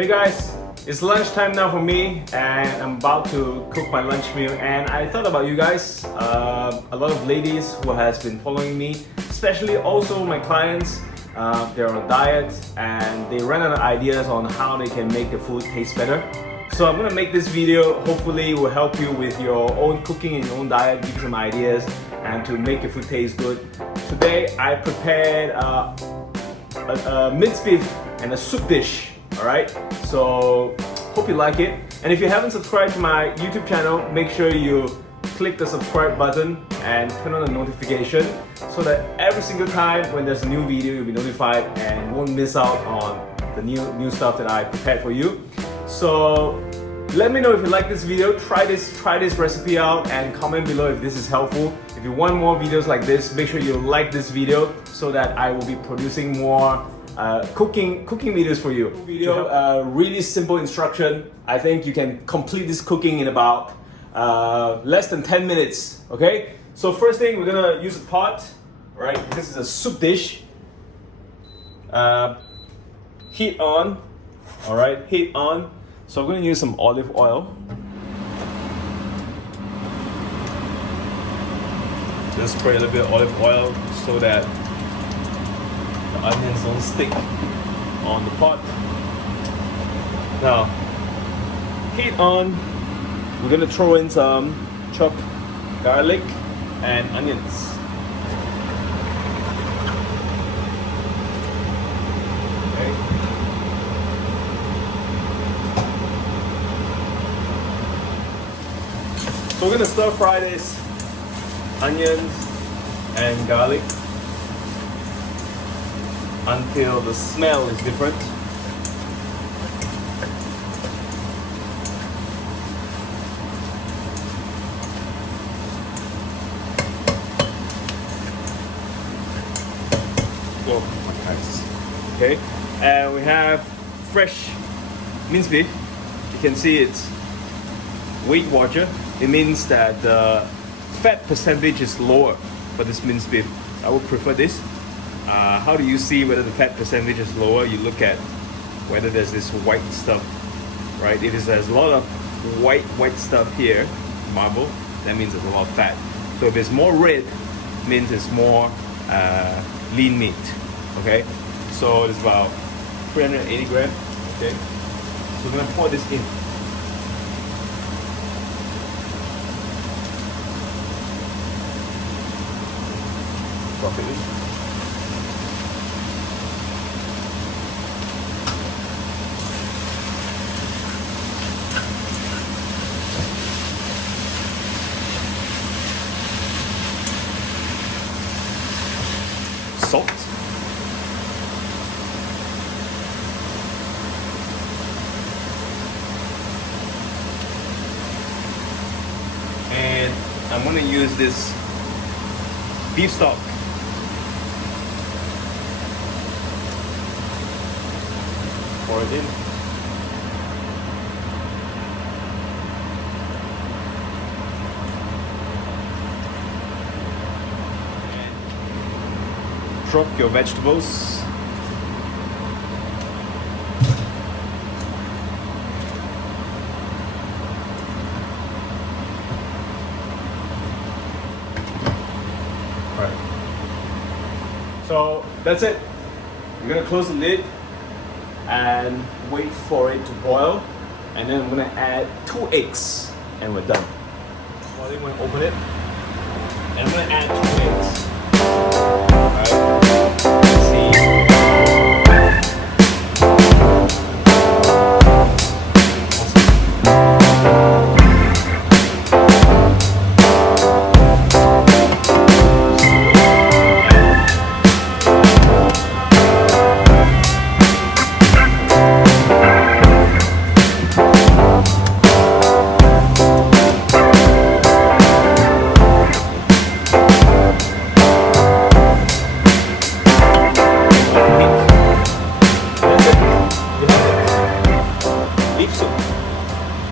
Hey guys, it's lunchtime now for me and I'm about to cook my lunch meal, and I thought about you guys, a lot of ladies who has been following me, especially also my clients. They're on a diet and they run out of ideas on how they can make the food taste better. So I'm gonna make this video, hopefully it will help you with your own cooking and your own diet, give you some ideas and to make your food taste good. Today I prepared a minced beef and a soup dish. Alright, so hope you like it. And if you haven't subscribed to my YouTube channel, make sure you click the subscribe button and turn on the notification so that every single time when there's a new video, you'll be notified and won't miss out on the new stuff that I prepared for you. So let me know if you like this video. Try this recipe out and comment below if this is helpful. If you want more videos like this, make sure you like this video so that I will be producing more cooking videos for you. Really simple instruction. I think you can complete this cooking in about less than 10 minutes. Okay, so first thing, we're gonna use a pot. Right, this is a soup dish. Heat on. All right, heat on. So I'm gonna use some olive oil. Just spray a little bit of olive oil so that the onions don't stick on the pot. Now, heat on. We're gonna throw in some chopped garlic and onions. Okay. So we're gonna stir fry this onions and garlic until the smell is different. Whoa, my eyes. Okay, and we have fresh minced beef. You can see it's Weight Watcher. It means that the fat percentage is lower for this minced beef. I would prefer this. How do you see whether the fat percentage is lower? You look at whether there's this white stuff, right? If there's a lot of white stuff here, marble, that means there's a lot of fat. So if it's more red, it means it's more lean meat. Okay, so it's about 380 grams. Okay, so we're gonna pour this in. Properly. Salt. And I'm going to use this beef stock. Pour it in. Drop your vegetables. All right. So that's it. We're gonna close the lid and wait for it to boil, and then I'm gonna add 2 eggs and we're done. Well, I'm gonna open it and I'm gonna add 2 eggs.